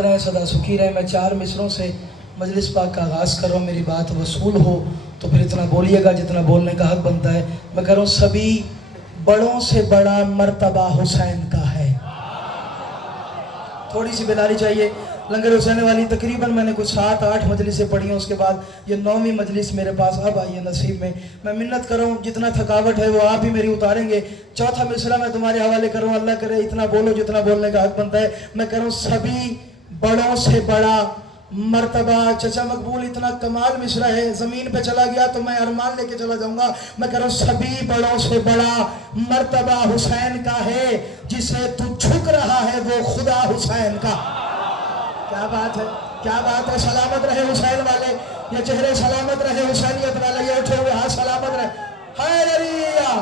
रहे सदा सुखी रहे। मैं 4 मिसरों से मजलिस पाक का आगाज़ कर रहा हूँ, मेरी बात वसूल हो तो फिर इतना बोलिएगा जितना बोलने का हक बनता है। मैं कह रहा हूँ सभी बड़ों से बड़ा मर्तबा हुसैन का है। थोड़ी सी बेदारी चाहिए। लंगर हुसैन वाली तकरीबन मैंने कुछ 7-8 मजलिसें पढ़ी हैं, उसके बाद ये 9वीं मजलिस मेरे पास अब आई है नसीब में। मैं मिन्नत कर रहा हूँ, जितना थकावट है वो आप ही मेरी उतारेंगे। चौथा मिसरा मैं तुम्हारे हवाले कर रहा हूँ, अल्लाह करे इतना बोलो जितना बोलने का हक बनता है। मैं कह रहा हूँ सभी बड़ों से बड़ा मर्तबा। चचा मकबूल इतना कमाल मिसरा है, ज़मीन पे चला गया तो मैं अरमान लेके चला जाऊंगा। मैं कह रहा हूँ सभी बड़ों से बड़ा मर्तबा हुसैन का है, जिसे तू झुक रहा है वो खुदा हुसैन का। क्या बात है, क्या बात है। सलामत रहे हुसैन वाले, ये चेहरे सलामत रहे हुसैनियत वाले, ये उठे हुए हाथ सलामत रहे। हाय नरिया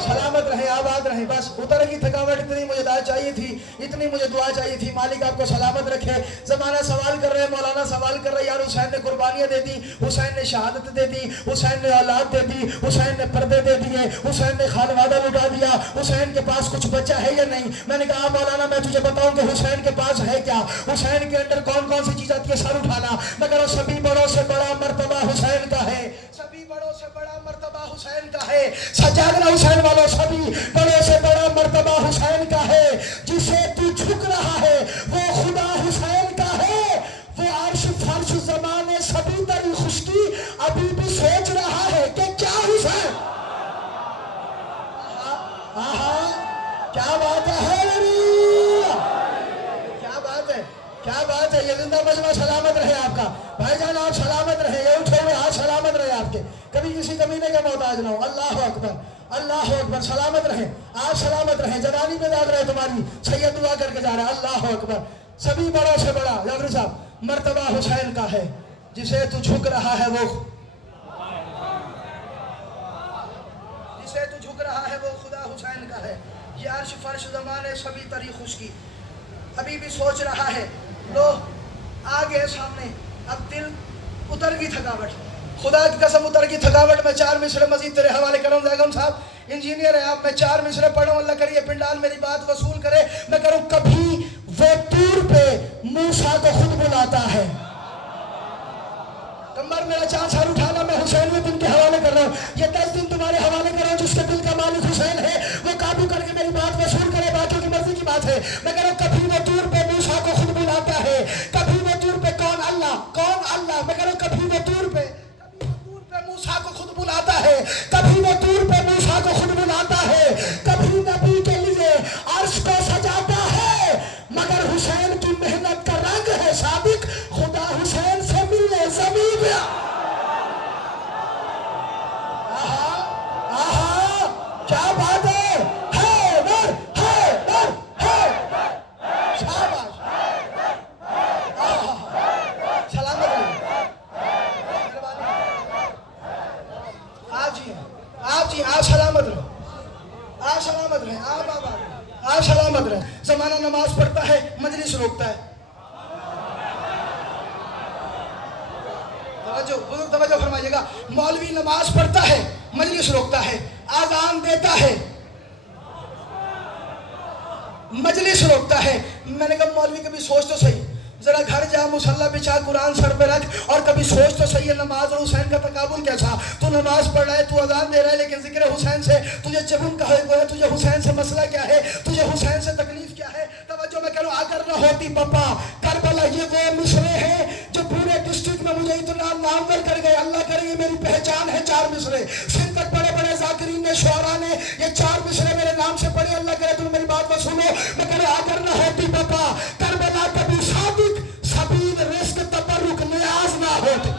सलामत रहे, आबाद रहे। बस उतर की थकावट, इतनी मुझे दुआ चाहिए थी, इतनी मुझे दुआ चाहिए थी। मालिक आपको सलामत रखे। जमाना सवाल कर रहे हैं, मौलाना सवाल कर रहे हैं, यार हुसैन ने कुर्बानियां दे दी, हुसैन ने शहादत दे दी, हुसैन ने औलाद दे दी, हुसैन ने पर्दे दे दिए, हुसैन ने खानवादा लुटा दिया, हुसैन के पास कुछ बचा है या नहीं। मैंने कहा मौलाना मैं तुझे बताऊं कि हुसैन के पास है क्या, हुसैन के अंदर कौन कौन सी चीज आती है, सर उठाना। मैं कह रहा हूं सभी बड़ों से बड़ा मर्तबा हुसैन का है, सभी बड़ों से बड़ा मर्तबा हुसैन का है। सजागना हुसैन वालों, सभी बड़ों से बड़ा मर्तबा हुसैन का है, जिसे तू झुक रहा है वो खुदा हुसैन का है। वो अर्श फर्श ज़माने सभी तेरी खुशकी अभी भी सोच रहा है कि क्या हुसैन। आहा क्या बात है, क्या बात है, क्या बात है। ये जिंदा मजमा सलामत रहे आपका भाईजान, आप सलामत रहे, ये उठे हुए हाथ सलामत रहे आपके, कभी किसी कमीने का मोहताज ना हो। अल्लाह अकबर, अल्लाह अकबर। सलामत रहे, आप सलामत रहे। जवानी में दाग रहे तुम्हारी, सैयद दुआ करके जा रहा है। अल्लाह अकबर। सभी बड़ों से बड़ा जाफरी साहब मर्तबा हुसैन का है, जिसे तू झुक रहा है वो, जिसे तू झुक रहा है वो खुदा हुसैन का है। ये अर्श फर्श ज़माने सभी तरी खुशकी अभी भी सोच रहा है। लो आगे सामने, अब दिल उतर की थकावट, खुदा की कसम उतर की थकावट। मैं 4 मिसरे मजीद तेरे हवाले कर रहा हूँ। जैगम साहब इंजीनियर है आप, मैं 4 मिसरे पढ़ूँ, अल्लाह करिए पिंडाल मेरी बात वसूल करे। मैं करूँ कभी वो तूर पे मूसा को खुद बुलाता है। कमर मेरा 4 साल उठाना, मैं हुसैन के दिन के हवाले कर रहा हूँ। ये 10 दिन तुम्हारे हवाले कर रहा हूँ। जिसके दिल का मालिक हुसैन है वो काबू करके मेरी बात वसूल करे, बाकियों की मर्जी की बात है। मैं कह रहा हूँ कभी वो तूर पे मूसा को खुद बुलाता है, कभी वो तूर पे कौन अल्लाह, कौन अल्लाह। मैं कह रहा हूँ कभी वो तूर पे मूसा को खुद बुलाता है, कभी वो तूर पे मूसा को खुद बुलाता है, कभी नबी के लिए अर्श को सजाता है। मगर हुसैन की मेहनत का रंग है सादिक, खुदा हुसैन से मिलने ज़मीन पे। आहा आहा क्या बात है नर, शाबाश। सलामत रहे आप जी, आप जी, आप सलामत रहे, आप सलामत रहे, आप सलामत रहे। जमाना नमाज पढ़ता है, मजलिस रोकता है। तवज्जो बुजुर्ग, तवज्जो फरमाइएगा। मौलवी नमाज पढ़ता है, मजलिस रोकता है, आजान देता है, मजलिस रोकता है। मैंने कहा मौलवी कभी सोच तो सही, जरा घर जा, मुसल्ला बिछा, कुरान सर पे रख और कभी सोच तो सही है नमाज और हुसैन का तकाबुल कैसा। तू नमाज पढ़ रहा है, तू अजान दे रहा है, लेकिन जिक्र हुसैन से तुझे चबुन कहा है, तुझे हुसैन से मसला क्या है, तुझे हुसैन से तकलीफ क्या है। तवज्जो मैं कह रहा हूं, अगर न होती पप्पा करबला, ये वो मिसरे हैं जो पूरे डिस्ट्रिक्ट में मुझे इतना नामवर कर गए। अल्लाह करे ये मेरी पहचान है 4 मिसरे। सिंध तक बड़े बड़े जाकिरीन ने, शुआरा ने ये 4 मिसरे मेरे नाम से पढ़े। अल्लाह करे तुम मेरी बात को सुनो। मैं कह रहा अगर न होती पप्पा करबला कभी सादिक सबील रिस्क तबरुक नियाज ना होती।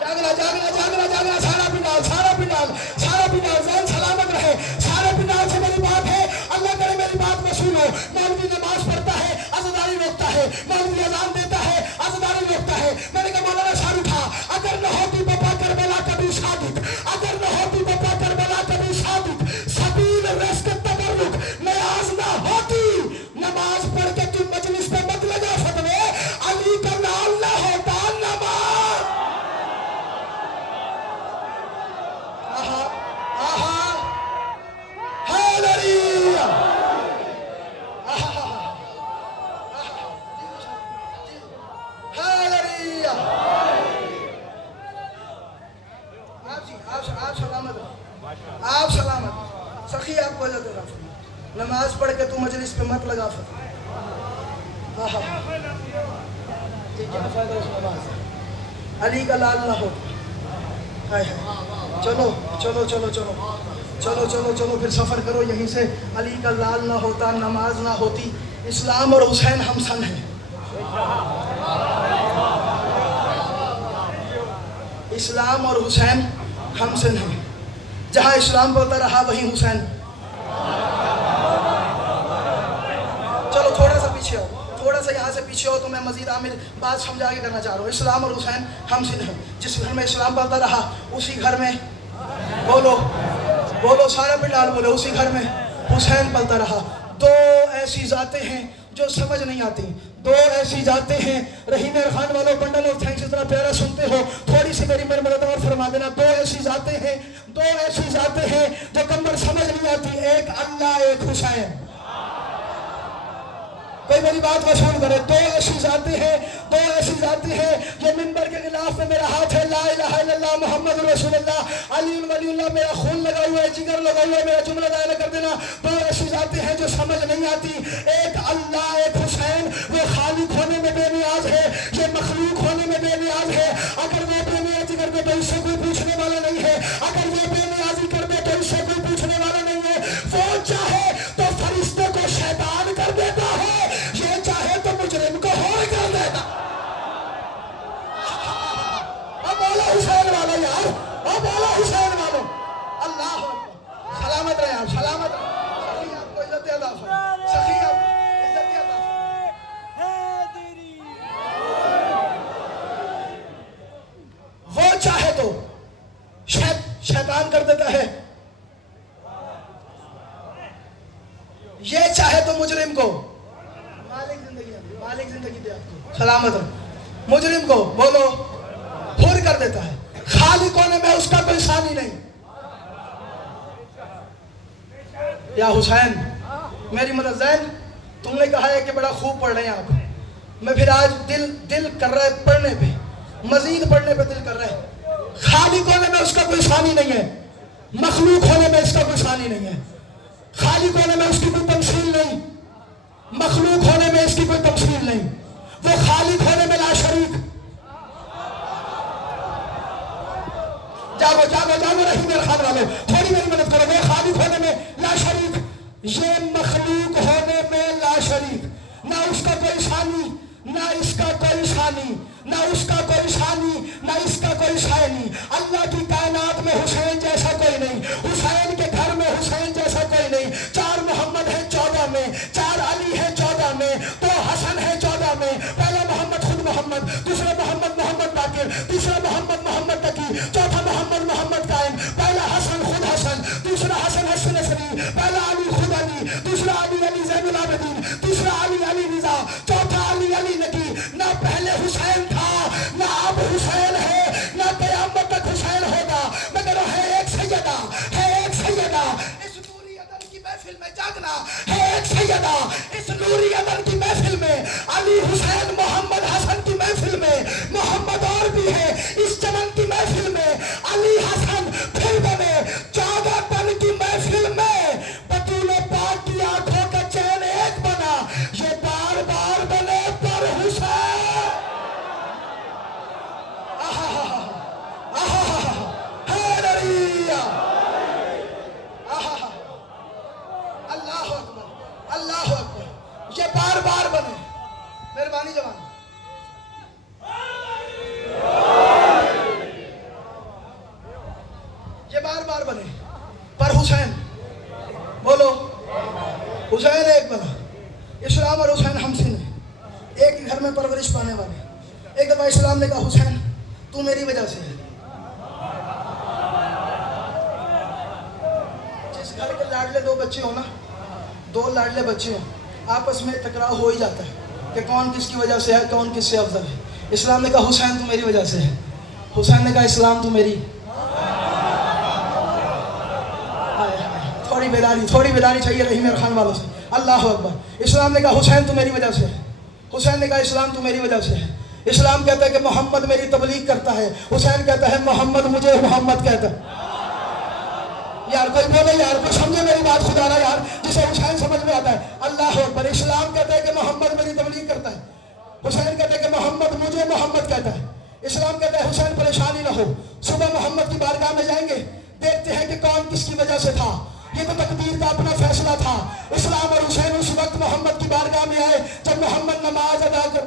जागना जागना जागना जागना, सारा पिंडाल, सारा पिंडाल, सारा पिंडाल ज़हन सलामत रहे। सारे पिंडाल से मेरी बात है, अल्लाह करे मेरी बात में सुनो। मौलवी नमाज पढ़ता है, अज़ादारी रोकता है, मौलवी अज़ान देता है, अज़ादारी रोकता है। मैंने कहा मौलाना सर उठा, अगर न होती बपा करबला कभी सादिक, अगर न होती बपा करबला कभी सादिक सबील रिस्क तबरुक नियाज ना होती। नमाज पढ़ के तुम मजलिस पे मत लगा फतवे, अली का नाम ना होता नमाज। आहा आहा है नरिया, आहा पे मत लगा फिर। क्या फायदा उस नमाज, अली का लाल ना हो। चलो चलो चलो चलो चलो चलो चलो फिर सफ़र करो यहीं से। अली का लाल ना होता, नमाज ना होती, इस्लाम और हुसैन हम सन हैं। इस्लाम और हुसैन हम सन हैं। जहाँ इस्लाम बोलता रहा वहीं हुसैन। चलो थोड़ा सा पीछे आओ, थोड़ा सा यहाँ से पीछे हो तो मैं मजीद आमिर बात समझा के करना चाह रहा हूँ। इस्लाम और हुसैन हम सिन हैं। जिस घर में इस्लाम पलता रहा उसी घर में, बोलो बोलो सारा पिंडाल बोलो, उसी घर में हुसैन पलता रहा। दो ऐसी जातें हैं जो समझ नहीं आती, दो ऐसी जातें हैं। रहीम खान वालों बंडल और थैंक्स इतना प्यारा सुनते हो, थोड़ी सी मेरी मदद और फरमा देना। दो ऐसी जातें हैं, दो ऐसी जातें हैं जो कमर समझ नहीं आती, एक अल्लाह एक हुसैन। कोई मेरी बात को सुन करे। दो ऐसी जातें हैं, दो ऐसी जातें हैं। ये मिंबर के खिलाफ में मेरा हाथ है, ला इलाहा इल्लल्लाह मुहम्मद रसूलुल्लाह, अली वलीउल्लाह, मेरा खून लगा हुआ है, जिगर लगा हुआ है, मेरा जुमला दायरा कर देना। दो ऐसी जातें हैं जो समझ नहीं आती, एक अल्लाह एक हुसैन। वो खालिक होने में बेनियाज है, ये मखलूक होने में बेनियाज है। अगर वो बेनियाजी कर दे तो इससे कोई पूछने वाला नहीं है, अगर ये बेनियाजी कर दे तो इससे कोई पूछने वाला नहीं है। वो चाहे तो फरिश्ते को शैतान कर देता है, ये चाहे तो मुजरिम को होर कर देता। अब बोला हुसैन वाला यार, अब बोला हुसैन वालों। अल्लाह सलामत रहे आप, सलामत रहे। सखी आपको इज्जत अता फरमाए, सखी आपको इज्जत अता फरमाए। वो चाहे तो शैतान कर देता है, ये चाहे तो मुजरिम को, मालिक जिंदगी दे आपको, सलामत रहो। मुजरिम को बोलो हुर कर देता है। खालिक होने में उसका कोई सानी नहीं। या हुसैन मेरी मदद। जैन तुमने कहा है कि बड़ा खूब पढ़ रहे हैं आप, मैं फिर आज दिल कर रहा है पढ़ने पे, मजीद पढ़ने पे दिल कर रहा है। खालिक होने में उसका कोई सानी नहीं है, मखलूक होने में इसका कोई सानी नहीं है। खालिक होने में उसकी कोई तमसील नहीं, मखलूक होने में इसकी कोई तमसील नहीं। वो खालिक होने में ला शरीक। जागो जागो जागो रहीम खान वाले, थोड़ी मेरी मदद करो। वो खालिक होने में ला शरीक, ये मखलूक होने में ला शरीक। ना उसका कोई सानी, ना इसका कोई सानी, ना उसका कोई सानी, ना इसका कोई सानी। अल्लाह की कायनात में हुसैन जैसा कोई नहीं, हुसैन के घर में हुसैन जैसा कोई नहीं। 4 मोहम्मद है 14 में, 4 अली है 14 में, 2 हसन है 14 में। पहला मोहम्मद खुद मोहम्मद, दूसरा मोहम्मद मोहम्मद बाकिर, तीसरा मोहम्मद मोहम्मद तकी, चौथा मोहम्मद मोहम्मद कायम। पहला हसन खुद हसन, दूसरा हसन हसन नसरी, पहला अली खुद अली, दूसरा अली अली ज़ैनुल आबिदीन, तीसरा अली अली रिजा, चौथा अली अली नकी। ना पहले हुसैन था, ना अब हुसैन है, ना क़यामत तक हुसैन होगा, मगर है एक सैयदा, है एक सैयदा। इस नूरी अदन की महफिल में जागना है एक सैयदा, इस नूरी अदन की महफिल में अली हुसैन मोहम्मद हसन की महफिल में मोहम्मद और भी है। इस चमन की महफिल में अली हसन फिर बने। 14 तन की महफिल में बतूल पाक की आंखों का चैन एक बना, ये बार बार बने पर हुसैन। अल्लाह अकबर, अल्लाह अकबर, ये बार बार बने। मेहरबानी जवान, ये बार बार बने पर हुसैन, बोलो हुसैन एक बना। इस्लाम और हुसैन हम सिन हैं, एक ही घर में परवरिश पाने वाले। एक दफा इस्लाम ने कहा हुसैन तू मेरी वजह से है। जिस घर के लाडले 2 बच्चे हो ना, 2 लाडले बच्चे हो, आपस में टकराव हो ही जाता है कि कौन किसकी वजह से है, कौन किससे अफजल है। इस्लाम ने कहा हुसैन तू मेरी वजह से है। हुसैन ने कहा इस्लाम तू मेरी। थोड़ी बेदारी चाहिए रहीम खान वालों से। अल्लाह अकबर। इस्लाम ने कहा हुसैन तू मेरी वजह से है। हुसैन ने कहा इस्लाम तू मेरी वजह से है। इस्लाम कहता है कि मोहम्मद मेरी तबलीग करता है, हुसैन कहता है मोहम्मद मुझे मोहम्मद कहता है। यार कोई बोले यार, कोई समझे मेरी बात खुदा ना यार, जिसे हुसैन समझ में आता है। अल्लाह अकबर। इस्लाम कहता है कि मोहम्मद मेरी तबलीग करता है, हुसैन कहते हैं कि मोहम्मद मुझे मोहम्मद कहता है। इस्लाम कहता है हुसैन परेशानी ना हो, सुबह मोहम्मद की बारगाह में जाएंगे, देखते हैं कि कौन किसकी वजह से था, ये तो तकदीर का अपना फैसला था। इस्लाम और हुसैन उस वक्त मोहम्मद की बारगाह में आए जब मोहम्मद नमाज अदा कर।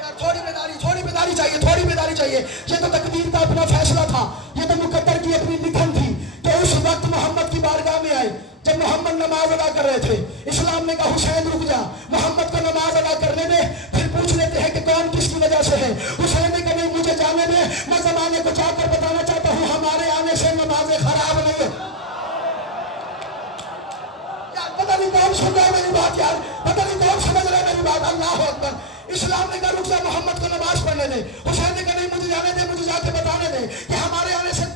यार थोड़ी बेदारी चाहिए, थोड़ी बेदारी चाहिए। ये तो तकदीर का अपना फैसला था, ये तो मुकद्दर की अपनी लिखन थी कि उस वक्त मोहम्मद की बारगाह में आए जब मोहम्मद नमाज अदा कर रहे थे। इस्लाम ने कहा हुसैन रुक जा, मोहम्मद को नमाज अदा करने दे, फिर पूछ लेते हैं कि कौन किसकी वजह से है। हुसैन ने कहा नहीं मुझे जाने दे, मैं जमाने को जाकर बताना चाहता हूँ हमारे आने से नमाजें खराब नहीं है। यार पता नहीं कौन सुन रहा है मेरी बात, यार पता नहीं कौन समझ रहा है मेरी बात। अल्लाह अकबर। इस्लाम ने कहा रुक जा, मोहम्मद को नमाज पढ़ने दे। हुसैन ने कहा नहीं मुझे जाने दे, मुझे जाके बताने दे कि हमारे आने से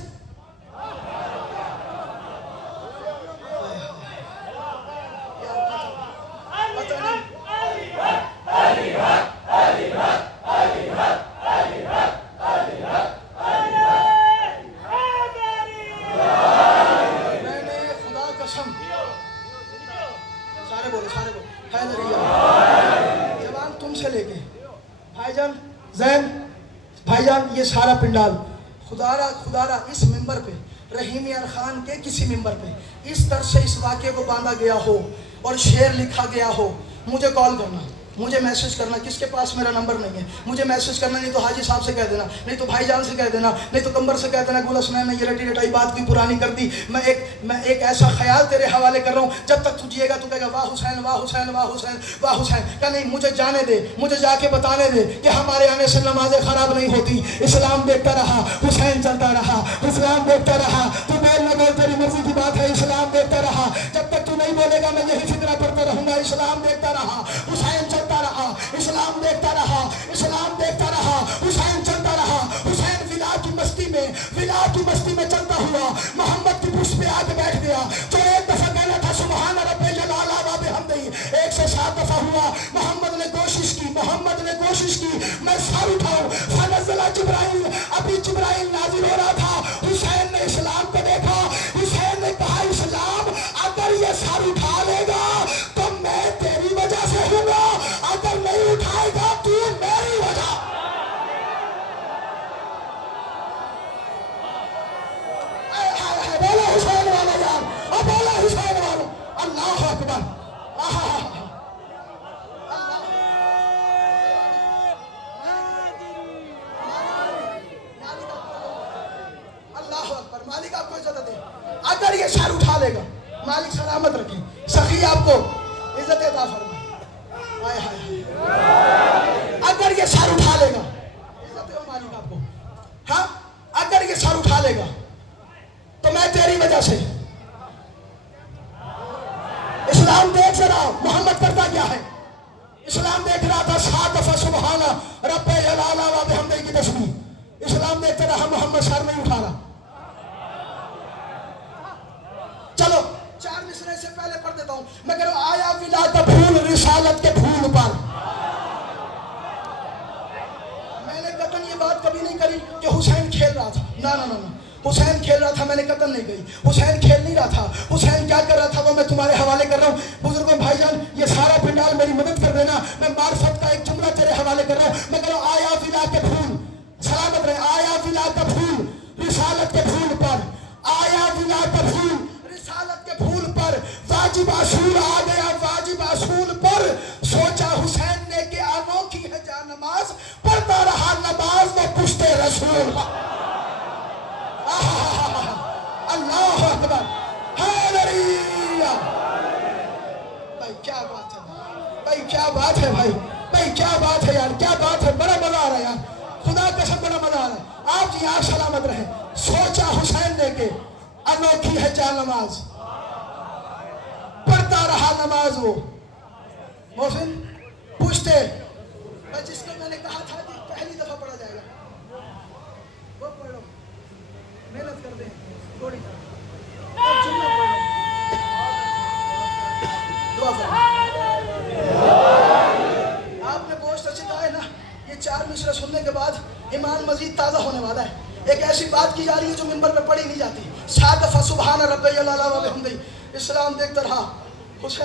भाईजान ये सारा पिंडाल खुदारा इस मिंबर पे, रहीम यार खान के किसी मिंबर पे इस तरह से इस वाक़े को बांधा गया हो और शेर लिखा गया हो, मुझे कॉल करना, मुझे मैसेज करना। किसके पास मेरा नंबर नहीं है, मुझे मैसेज करना, नहीं तो हाजी साहब से कह देना, नहीं तो भाईजान से कह देना, नहीं तो कंबर से कह देना गुल हसनैन ने ये रटी रटाई बात भी पुरानी कर दी। मैं एक ऐसा ख्याल तेरे हवाले कर रहा हूँ, जब तक तू जिएगा तू कहेगा वाह हुसैन वाह हुसैन वाह हुसैन वाह हुसैन। क्या नहीं मुझे जाने दे, मुझे जाके बताने दे कि हमारे आने से नमाजें खराब नहीं होती। इस्लाम देखता रहा, हुसैन चलता रहा, इस्लाम देखता रहा। तू बोल न बोल तेरी मर्जी की बात है, इस्लाम देखता रहा। जब तक तू नहीं बोलेगा मैं यही फिक्रा पढ़ता रहूंगा। इस्लाम देखता रहा, हुसैन चलता रहा, इस्लाम देखता रहा, इस्लाम देखता रहा, हुसैन चलता रहा। हुसैन विला की मस्ती में चलता हुआ मोहम्मद की पुष्ट पे आके बैठ गया। जो एक दफा कहना था सुभान रब्बे जलाल व बिहम्दिही, 107 दफा हुआ। मोहम्मद ने कोशिश की मैं सर उठाऊं, फनज़ला जिब्राइल, अभी जिब्राइल नाजिल हो रहा था। हुसैन ने इस्लाम को देखा, हुसैन ने कहा इस्लाम अगर ये सर उठा लेगा तो मैं तेरी वजह से हूँगा, अगर नहीं उठाएगा तू मेरी वजह। बोला हुसैन वाला यार, और बोला हुसैन वाला। अल्लाह अकबर। अल्लाह अकबर। मालिक आपको इज्जत दे, अगर ये सर उठा लेगा मालिक सलामत रखे, सखी आपको इज्जत अता फरमाए। हाय हाय, अगर ये सर उठा लेगा, इज्जत हो मालिक आपको। हाँ अगर ये सर उठा लेगा तो मैं तेरी वजह से। इस्लाम देख रहा मोहम्मद करता क्या है। इस्लाम देख रहा था 7 दफा सुभान रब्बे जलाल व बिहम्दिही की तस्बीह। इस्लाम देखते रहा मोहम्मद सर नहीं उठा रहा। चलो 4 मिसरे से पहले पढ़ देता हूं मैं। कह रहा हूं आया विला का फूल रिसालत के फूल पर। मैंने कतन ये बात कभी नहीं करी कि हुसैन खेल रहा था, ना, हुसैन खेल रहा था, मैंने कतन नहीं गई। हुसैन खेल नहीं रहा था, हुसैन क्या कर रहा था वो मैं तुम्हारे हवाले कर रहा हूँ। बुजुर्गों भाईजान ये सारा पिंडाल मेरी मदद कर देना, मैं मार्फत का एक जुमला तेरे हवाले कर रहा हूँ। मैं कह रहा हूँ आया विला के फूल, सलामत रहे, आया विला का फूल रिसालत के फूल पर, आया विला का फूल रिसालत के फूल पर। वाजिब असूल आ गया वाजिब असूल पर, सोचा हुसैन ने कि अनोखी है जा नमाज, पढ़ता रहा नमाज में पुश्ते रसूल। अल्लाह अकबर। हालेलुया। भाई क्या बात है भाई, क्या बात है भाई, क्या बात है यार, क्या बात है। बड़ा मजा आ रहा है यार, खुदा कसम बड़ा मजा आ रहा है। आप जी आप सलामत रहे। सोचा हुसैन ने के अनोखी है जा नमाज, पढ़ता रहा नमाज वो। मोहसिन पूछते जिसको मैंने कहा था कि पहली दफा पढ़ा जाएगा वो पढ़ो, मेहनत कर दे थोड़ी, दुआ करो। आपने गोश्त अच्छी कहा है ना, ये 4 मिसरे सुनने के बाद ईमान मजीद ताज़ा होने वाला है। ایک ایسی بات کی جا رہی ہے جو منبر پہ پڑھی نہیں جاتی. 7 دفعہ سبحان ربی الاعلی و بحمدہ. اسلام دیکھتا رہا.